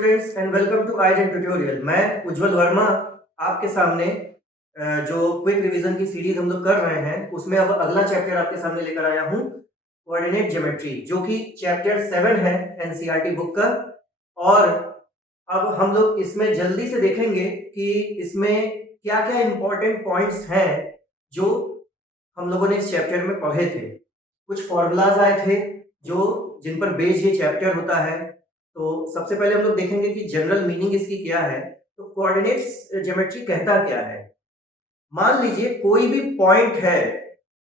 Students and welcome to आइजन tutorial. मैं उज्जवल वर्मा आपके सामने जो क्विक रिवीजन की सीरीज हम लोग कर रहे हैं उसमें अब अगला चैप्टर आपके सामने लेकर आया हूँ, कोऑर्डिनेट ज्योमेट्री, जो कि चैप्टर 7 है एनसीईआरटी बुक का। और अब हम लोग इसमें जल्दी से देखेंगे कि इसमें क्या क्या इंपॉर्टेंट पॉइंट्स हैं जो हम लोगों ने इस चैप्टर में पढ़े थे। कुछ फॉर्मूलाज आए थे जो जिन पर बेस्ड ये चैप्टर होता है। तो सबसे पहले हम लोग देखेंगे कि जनरल मीनिंग इसकी क्या है। तो कोऑर्डिनेट्स ज्योमेट्री कहता क्या है। मान लीजिए कोई भी पॉइंट है,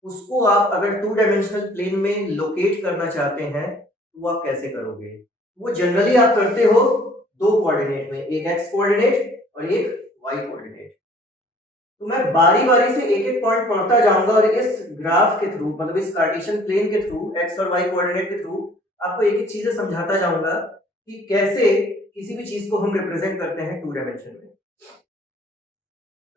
उसको आप अगर टू डायमेंशनल प्लेन में लोकेट करना चाहते हैं तो वो आप कैसे करोगे। वो जनरली आप करते हो दो कोऑर्डिनेट में, एक एक्स कोऑर्डिनेट और एक वाई कोऑर्डिनेट। तो मैं बारी बारी से एक एक पॉइंट पढ़ता जाऊंगा और इस ग्राफ के थ्रू, मतलब इस कार्टेशियन प्लेन के थ्रू, एक्स और वाई कोऑर्डिनेट के थ्रू आपको एक एक चीजें समझाता जाऊंगा कि कैसे किसी भी चीज को हम रिप्रेजेंट करते हैं टू डायमेंशन में।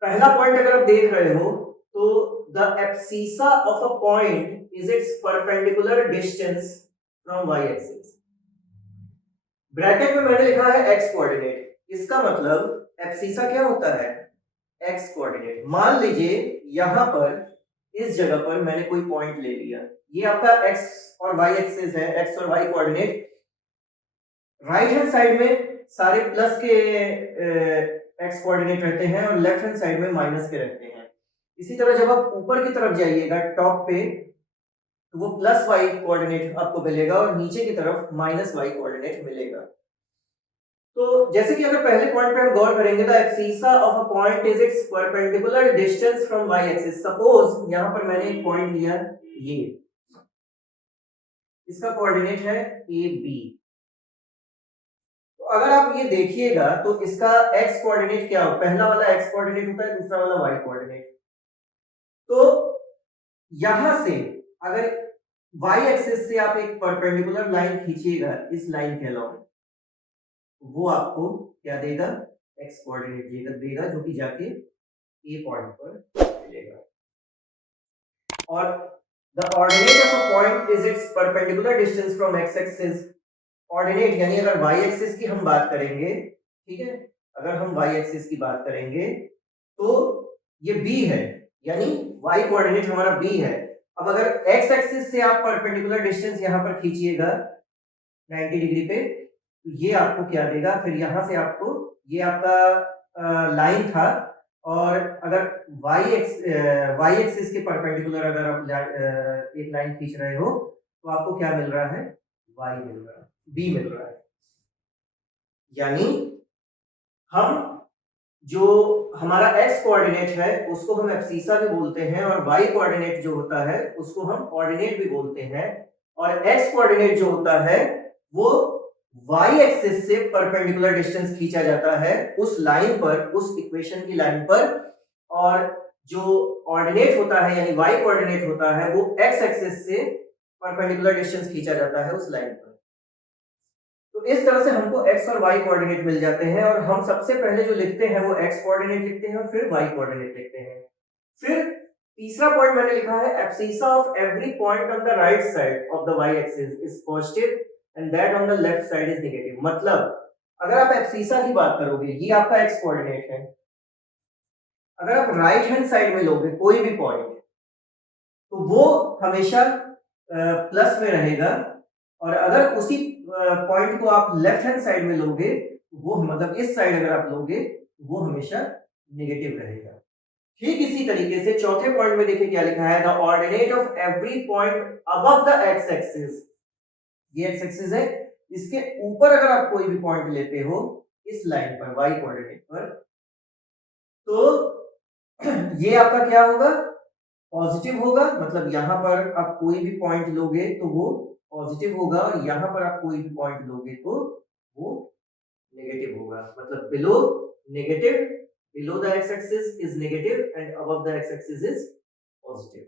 पहला पॉइंट अगर आप देख रहे हो तो the abscissa of a point is its perpendicular distance from Y axis. Bracket में मैंने लिखा है एक्स कोऑर्डिनेट, इसका मतलब एब्सिसा क्या होता है, एक्स कोऑर्डिनेट। मान लीजिए यहां पर इस जगह पर मैंने कोई पॉइंट ले लिया, ये आपका एक्स और वाई एक्सिस है, एक्स और Y coordinate. Right hand side में सारे प्लस के एक्स कोऑर्डिनेट रहते हैं और लेफ्ट हैंड साइड में माइनस के रहते हैं। इसी तरह जब आप ऊपर की तरफ जाइएगा टॉप पे तो वो प्लस वाई कोऑर्डिनेट आपको मिलेगा और नीचे की तरफ माइनस वाई कोऑर्डिनेट मिलेगा। तो जैसे कि अगर पहले पॉइंट पे हम गौर करेंगे, the abscissa of a point is its perpendicular distance from Y axis. Suppose यहां पर मैंने एक पॉइंट लिया, ये इसका कोऑर्डिनेट है ए बी। तो अगर आप ये देखिएगा तो इसका एक्स कोऑर्डिनेट क्या हो, पहला वाला एक्स कोऑर्डिनेट होता है, दूसरा वाला वाई कोऑर्डिनेट। तो यहां से अगर वाई एक्सिस से आप एक परपेंडिकुलर लाइन खींचिएगा इस लाइन के अलावा, वो आपको क्या देगा, एक्स कोऑर्डिनेट देगा, जो कि जाके ए पॉइंट पर मिलेगा। और the ordinate of a point is its perpendicular distance from x axis. Ordinate यानी अगर वाई एक्सिस की हम बात करेंगे, ठीक है, अगर हम वाई एक्सिस की बात करेंगे तो ये बी है, यानी वाई कोऑर्डिनेट हमारा बी है। अब अगर एक्स एक्सिस से आप परपेंडिकुलर डिस्टेंस यहां पर खींचिएगा 90 डिग्री पे, तो ये आपको क्या देगा, फिर यहां से आपको, ये आपका लाइन था, और अगर वाई एक्सिस के परपेंडिकुलर अगर आप एक लाइन खींच रहे हो तो आपको क्या मिल रहा है, वाई मिल रहा है, बी मिल रहा है। यानी हम जो हमारा एक्स कोऑर्डिनेट है उसको हम एब्सिसा भी बोलते हैं, और वाई कोऑर्डिनेट जो होता है उसको हम ऑर्डिनेट भी बोलते हैं। और एक्स कोऑर्डिनेट जो होता है वो वाई एक्सिस से परपेंडिकुलर डिस्टेंस खींचा जाता है उस लाइन पर, उस इक्वेशन की लाइन पर। और जो ऑर्डिनेट होता है यानी वाई कोऑर्डिनेट होता है वो एक्स एक्सिस से परपेंडिकुलर डिस्टेंस खींचा जाता है उस लाइन पर। तो इस तरह से हमको x और y कोऑर्डिनेट मिल जाते हैं, और हम सबसे पहले जो लिखते हैं वो x कोऑर्डिनेट लिखते हैं और फिर y कोऑर्डिनेट लिखते हैं। फिर तीसरा पॉइंट मैंने लिखा है, abscissa of every point on the right side of the y axis is positive and that on the left side is negative. मतलब अगर आप एब्सिसा की बात करोगे, ये आपका x कोऑर्डिनेट है, अगर आप राइट हैंड साइड में लोगे कोई भी पॉइंट तो वो हमेशा प्लस में रहेगा, और अगर उसी पॉइंट को आप लेफ्ट हैंड साइड में लोगे, वो मतलब इस साइड अगर आप लोगे वो हमेशा नेगेटिव रहेगा। ठीक इसी तरीके से चौथे पॉइंट में देखिए क्या लिखा है, the ordinate of every point above the X axis. ये एक्स एक्सिस है, इसके ऊपर अगर आप कोई भी पॉइंट लेते हो इस लाइन पर, वाई कोऑर्डिनेट पर, तो ये आपका क्या होगा, पॉजिटिव होगा। मतलब यहां पर आप कोई भी पॉइंट लोगे तो वो पॉजिटिव होगा, और यहां पर आप कोई भी पॉइंट लोगे तो वो नेगेटिव होगा। मतलब below negative, below the X axis is negative and above the X axis is positive.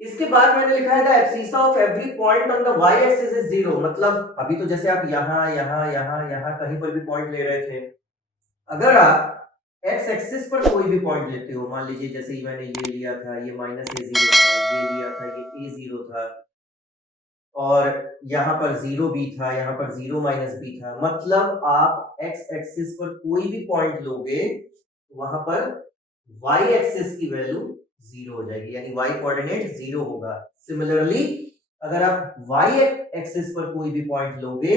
इसके बाद मैंने लिखा है the abscissa of every point on the Y axis is zero. मतलब अभी तो जैसे आप यहां यहां यहां यहां कहीं पर भी पॉइंट ले रहे थे, अगर आप एक्स एक्सिस पर कोई भी पॉइंट लेते हो, मान लीजिए जैसे ही मैंने ये लिया था, ये माइनस ए जीरो था, ये लिया था, ये ए जीरो था, और यहाँ पर 0 भी था, यहाँ पर 0 माइनस भी था, मतलब आप एक्स एक्सिस पर कोई भी पॉइंट लोगे वहां पर वाई एक्सिस की वैल्यू 0 हो जाएगी, यानी वाई कोऑर्डिनेट 0 होगा। सिमिलरली अगर आप वाई एक्सिस पर कोई भी पॉइंट लोगे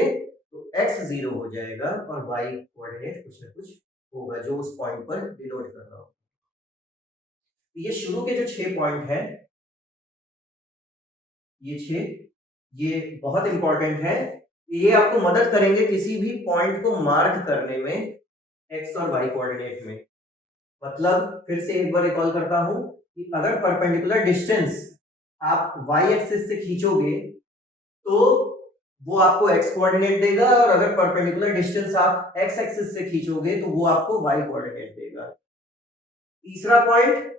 तो एक्स 0 हो जाएगा और वाई कोऑर्डिनेट कुछ ना कुछ होगा जो उस पॉइंट पर डिनोट कर रहा हो। ये शुरू के जो 6 पॉइंट हैं, ये 6, ये बहुत इंपॉर्टेंट है। ये आपको मदद करेंगे किसी भी पॉइंट को मार्क करने में एक्स और वाई कोऑर्डिनेट में। मतलब फिर से एक बार रिकॉल करता हूं कि अगर परपेंडिकुलर डिस्टेंस आप वाई एक्सिस से खींचोगे तो वो आपको एक्स कोऑर्डिनेट देगा, और अगर परपेंडिकुलर डिस्टेंस आप एक्स एक्सिस से खींचोगे तो वो आपको वाई कोऑर्डिनेट देगा। तीसरा पॉइंट,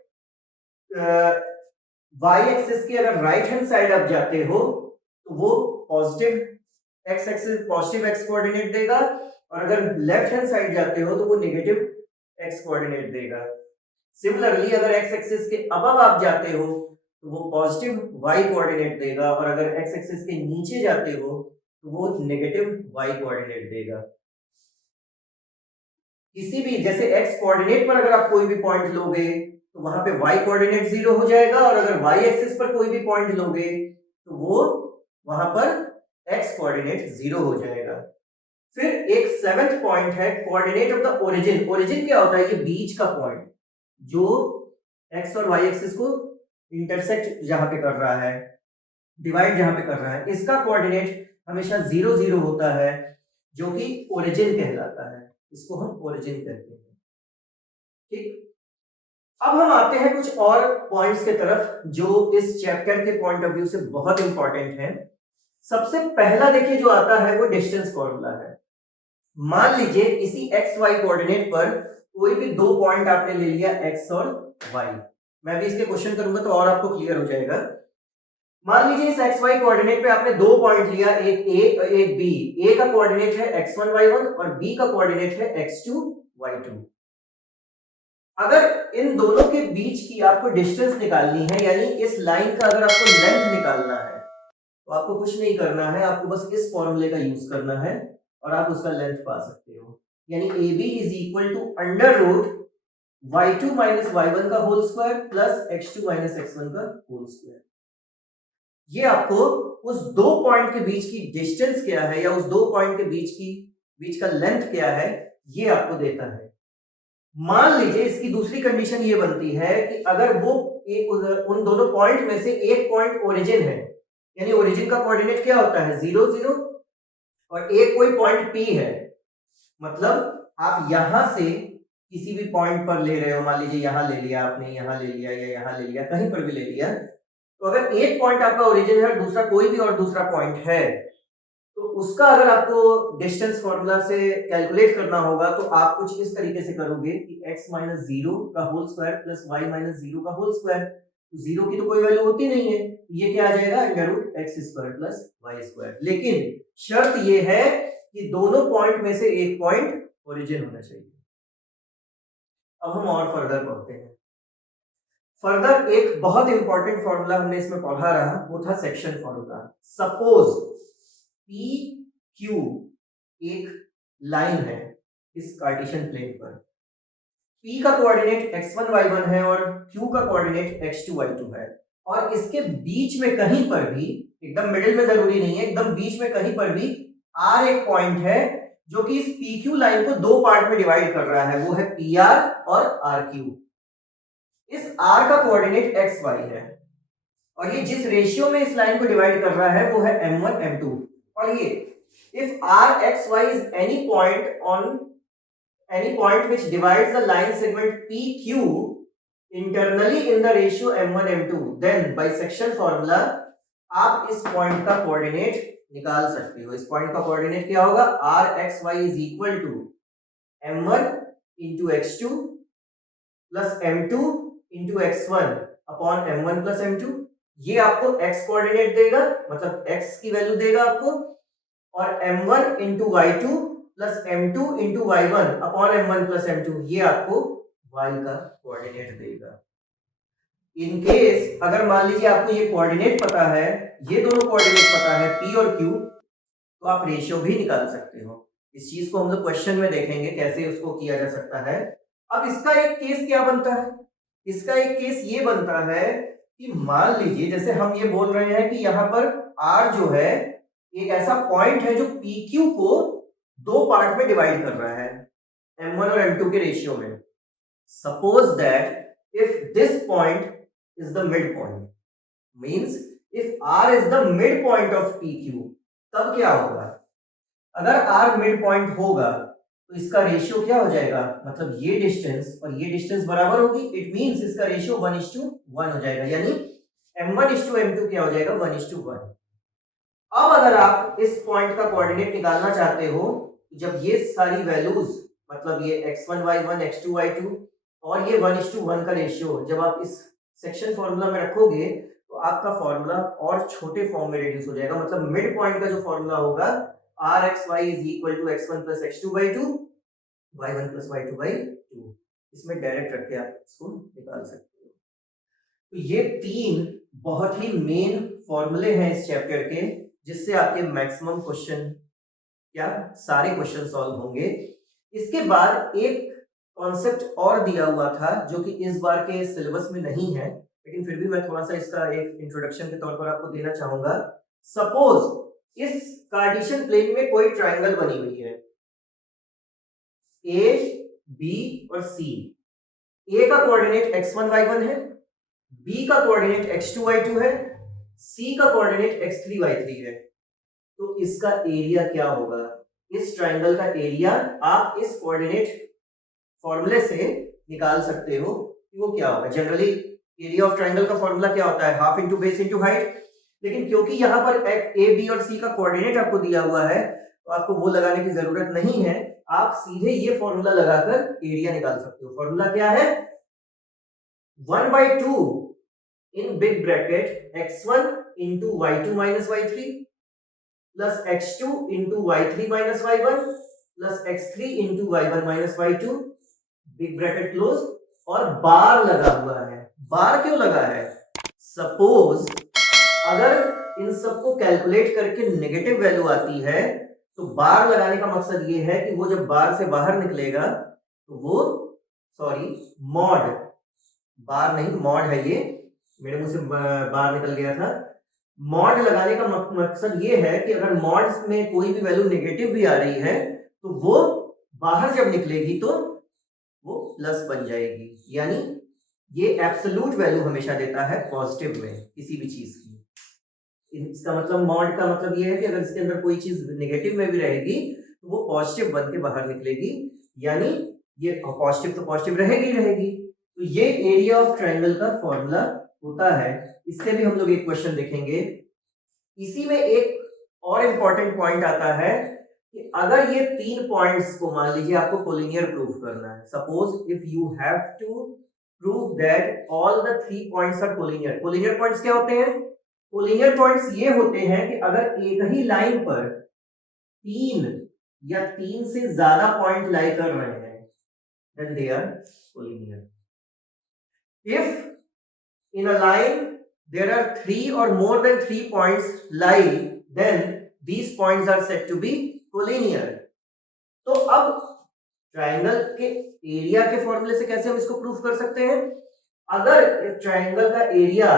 वाई एक्सिस की अगर राइट हैंड साइड आप जाते हो तो वो positive x axis positive x coordinate देगा, और अगर लेफ्ट हैंड साइड जाते हो तो वो नेगेटिव एक्स कोऑर्डिनेट देगा। सिमिलरली अगर एक्स एक्सिस के अबव आप जाते हो तो वो पॉजिटिव वाई कोऑर्डिनेट देगा, और अगर एक्स एक्सिस के नीचे जाते हो तो वो नेगेटिव वाई कोऑर्डिनेट देगा। किसी भी जैसे एक्स कोऑर्डिनेट पर अगर आप कोई भी पॉइंट लोगे तो वहां पे y कोऑर्डिनेट 0 हो जाएगा, और अगर y एक्सिस पर कोई भी पॉइंट लोगे तो वो वहां पर x कोऑर्डिनेट 0 हो जाएगा। फिर एक 7th पॉइंट है coordinate of the origin. Origin क्या होता है? ये बीच का पॉइंट जो x और y एक्सिस को इंटरसेक्ट जहां पे कर रहा है, डिवाइड जहां पे कर रहा है, इसका कोऑर्डिनेट हमेशा 0 0 होता है, जो कि ओरिजिन कहलाता है। इसको हम ओरिजिन कहते हैं। ठीक, अब हम आते हैं कुछ और पॉइंट्स के तरफ जो इस चैप्टर के पॉइंट ऑफ व्यू से बहुत इंपॉर्टेंट है। सबसे पहला देखिए जो आता है वो डिस्टेंस फॉर्मूला है। मान लीजिए इसी एक्स वाई कोऑर्डिनेट पर कोई भी दो पॉइंट आपने ले लिया एक्स और वाई। मैं भी इसके क्वेश्चन करूंगा तो और आपको क्लियर हो जाएगा। मान लीजिए इस एक्स वाई कोऑर्डिनेट पे आपने दो पॉइंट लिया, एक ए एक बी। ए का कोऑर्डिनेट है x1 y1 और बी का कोऑर्डिनेट है x2 y2। अगर इन दोनों के बीच की आपको डिस्टेंस निकालनी है, यानी इस लाइन का अगर आपको लेंथ निकालना है, तो आपको कुछ नहीं करना है, आपको बस इस फॉर्मूले का यूज करना है और आप उसका लेंथ पा सकते हो। यानी AB is equal to under root y2 minus y1 का whole square plus x2 minus x1 का होल स्क्वायर। ये आपको उस दो पॉइंट के बीच की डिस्टेंस क्या है या उस दो पॉइंट के बीच का लेंथ क्या है, ये आपको देता है। मान लीजिए इसकी दूसरी कंडीशन ये बनती है कि अगर वो उन दोनों पॉइंट में से एक पॉइंट ओरिजिन है, यानी ओरिजिन का कोऑर्डिनेट क्या होता है 0 0, और एक कोई पॉइंट P है, मतलब आप यहां से किसी भी पॉइंट पर ले रहे हो, मान लीजिए यहां ले लिया आपने, यहां ले लिया या यहां ले लिया, कहीं पर भी ले लिया, तो अगर एक पॉइंट आपका ओरिजिन है और दूसरा कोई भी और दूसरा पॉइंट है, तो उसका अगर आपको डिस्टेंस फॉर्मूला से कैलकुलेट करना होगा तो आप कुछ इस तरीके से करोगे कि x माइनस 0 का whole square plus y minus 0 का होल स्क्वायर। तो 0 की तो कोई वैल्यू होती नहीं है, ये क्या आ जाएगा under root X square plus Y square. लेकिन शर्त ये है कि दोनों पॉइंट में से एक पॉइंट ओरिजिन होना चाहिए। अब हम और फर्दर पढ़ते हैं। फर्दर एक बहुत इंपॉर्टेंट फॉर्मूला हमने इसमें पढ़ा रहा, वो था section formula. Suppose P Q एक लाइन है इस कार्टेशियन प्लेन पर, P का कोऑर्डिनेट x1 y1 है और Q का कोऑर्डिनेट x2 y2 है, और इसके बीच में कहीं पर भी, एकदम मिडिल में जरूरी नहीं है, एकदम बीच में कहीं पर भी R एक पॉइंट है जो कि इस PQ लाइन को दो पार्ट में डिवाइड कर रहा है, वो है PR और RQ। इस R का कोऑर्डिनेट xy है और ये जिस रेशियो में इस लाइन को डिवाइड कर रहा है वो है m1 m2। और ये if rxy is any point which divides the line segment PQ internally in the ratio m1 m2, then by section formula आप इस पॉइंट का कोऑर्डिनेट निकाल सकते हो। इस पॉइंट का कोऑर्डिनेट क्या होगा? rxy is equal to m1 into x2 plus m2 into x1 upon m1 plus m2। ये आपको x कोऑर्डिनेट देगा, मतलब x की वैल्यू देगा आपको, और m1 into y2 plus m2 into y1 upon m1 plus m2 ये आपको y का कोऑर्डिनेट देगा। इन केस अगर मान लीजिए आपको ये कोऑर्डिनेट पता है, ये दोनों कोऑर्डिनेट पता है P और Q, तो आप रेशियो भी निकाल सकते हो। इस चीज को हम लोग क्वेश्चन में देखेंगे कैसे उसको किया जा सकता है। अब इसका एक केस क्या बनता है, इसका एक केस ये बनता है कि मान लीजिए जैसे हम ये बोल रहे हैं कि यहाँ पर R जो है एक ऐसा पॉइंट है जो PQ को दो पार्ट में डिवाइड कर रहा है M1 और M2 के रेशियो में। Suppose that if this point is the midpoint, means if R is the midpoint of PQ, तब क्या होगा, अगर R midpoint होगा तो इसका रेशियो क्या हो जाएगा, मतलब ये डिस्टेंस और ये डिस्टेंस बराबर होगी, इट मींस इसका रेशियो 1:1 हो जाएगा, यानी M1:M2 क्या हो जाएगा 1:1। अब अगर आप इस पॉइंट का कोऑर्डिनेट निकालना चाहते हो, जब ये सारी वैल्यूज मतलब ये x1 y1 x2 y2 और ये 1:1 का रेशियो जब आप इस सेक्शन फॉर्मूला में रखोगे तो आपका फॉर्मूला और छोटे फॉर्म में रिड्यूस हो जाएगा। मतलब मिड पॉइंट का जो फॉर्मूला होगा rxy = x1 + x2/2 y1 + y2/2, इसमें डायरेक्ट रख के आप इसको निकाल सकते हो। तो ये तीन बहुत ही मेन फॉर्मूले हैं इस चैप्टर के, जिससे आपके मैक्सिमम क्वेश्चन क्या सारे क्वेश्चन सॉल्व होंगे। इसके बाद एक कॉन्सेप्ट और दिया हुआ था जो कि इस बार के सिलेबस में नहीं है, लेकिन फिर भी मैं थोड़ा सा इसका एक इंट्रोडक्शन के तौर पर आपको देना चाहूंगा। सपोज इस कार्टेशियन प्लेन में कोई ट्रायंगल बनी हुई है ए बी और सी। ए का कोऑर्डिनेट x1 y1 है, बी का कोऑर्डिनेट x2 y2 है, सी का कोऑर्डिनेट x3 y3 है। तो इसका एरिया क्या होगा, इस ट्रायंगल का एरिया आप इस कोऑर्डिनेट फॉर्मूले से निकाल सकते हो कि वो क्या होगा। जनरली एरिया ऑफ ट्रायंगल का फॉर्मूला क्या होता है, half into base into height, लेकिन क्योंकि यहाँ पर ए बी और सी का कोऑर्डिनेट आपको दिया हुआ है तो आपको वो लगाने की जरूरत नहीं है, आप सीधे ये फॉर्मूला लगाकर एरिया निकाल सकते हो। फॉर्मूला क्या है, 1/2 in big bracket x1 into y2 minus y3 plus x2 into y3 minus y1 plus x3 into y1 minus y2 big bracket close, और बार लगा हुआ है। बार क्यों लगा है, सपोज अगर इन सबको कैलकुलेट करके नेगेटिव वैल्यू आती है तो बार लगाने का मकसद ये है कि वो जब बार से बाहर निकलेगा तो वो मॉड, बार नहीं मॉड है, ये मेरे मुंह से बार निकल गया था। मॉड लगाने का मकसद ये है कि अगर मॉड में कोई भी वैल्यू नेगेटिव भी आ रही है तो वो बाहर जब निकलेगी तो वो प्लस बन जाएगी, यानी ये एब्सोल्यूट वैल्यू हमेशा देता है पॉजिटिव में किसी भी चीज की। इसका मतलब मॉड का मतलब ये है कि अगर इसके अंदर कोई चीज नेगेटिव में भी रहेगी तो वो पॉजिटिव बन के बाहर निकलेगी, यानी ये पॉजिटिव तो पॉजिटिव रहेगी रहेगी। तो ये एरिया ऑफ ट्रायंगल का फॉर्मूला होता है। इससे भी हम लोग एक क्वेश्चन देखेंगे। इसी में एक और इंपॉर्टेंट पॉइंट आता है कि अगर ये तीन पॉइंट्स को मान लीजिए आपको कोलिनियर प्रूफ करना है, suppose if you have to prove that all the 3 points are collinear. Collinear points क्या होते हैं, कोलिनियर पॉइंट्स ये होते हैं कि अगर एक ही लाइन पर 3 या 3 से ज्यादा पॉइंट लाई कर रहे हैं then they are collinear. If in a line there are 3 or more than 3 points lie, then these points are said to be collinear. तो अब ट्रायंगल के एरिया के फॉर्मूले से कैसे हम इसको प्रूफ कर सकते हैं, अगर ट्रायंगल का एरिया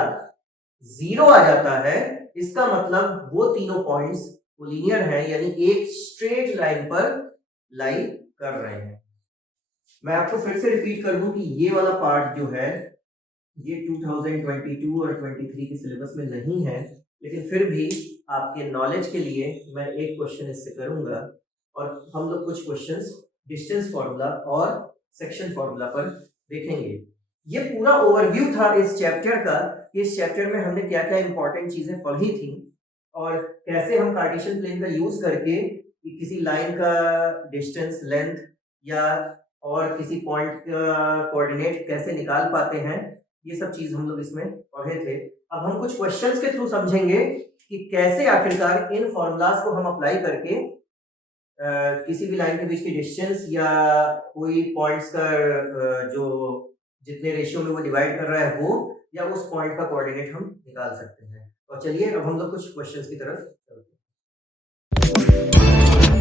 0 आ जाता है इसका मतलब वो तीनों पॉइंट्स कोलिनियर हैं, यानी एक स्ट्रेट लाइन पर लाई कर रहे हैं। मैं आपको फिर से रिपीट कर दूं कि ये वाला पार्ट जो है ये 2022 और 23 के सिलेबस में नहीं है, लेकिन फिर भी आपके नॉलेज के लिए मैं एक क्वेश्चन इससे करूंगा और हम लोग कुछ क्वेश्चंस डिस्टेंस फॉर्मूला और सेक्शन फॉर्मूला पर देखेंगे। ये पूरा ओवरव्यू था इस चैप्टर का, इस चैप्टर में हमने क्या क्या इंपॉर्टेंट चीजें पढ़ी थी और कैसे हम कार्टेशियन प्लेन का यूज करके किसी लाइन का डिस्टेंस, लेंथ या और किसी पॉइंट का कोऑर्डिनेट कैसे निकाल पाते हैं, ये सब चीज हम लोग इसमें पढ़े थे। अब हम कुछ क्वेश्चंस के थ्रू समझेंगे कि कैसे आखिरकार इन फॉर्मूलाज को हम अप्लाई करके किसी भी लाइन के बीच की डिस्टेंस या कोई पॉइंट्स का जो जितने रेशियो में वो डिवाइड कर रहा है वो या उस पॉइंट का कोऑर्डिनेट हम निकाल सकते हैं। और चलिए अब हम लोग कुछ क्वेश्चंस की तरफ चलते हैं।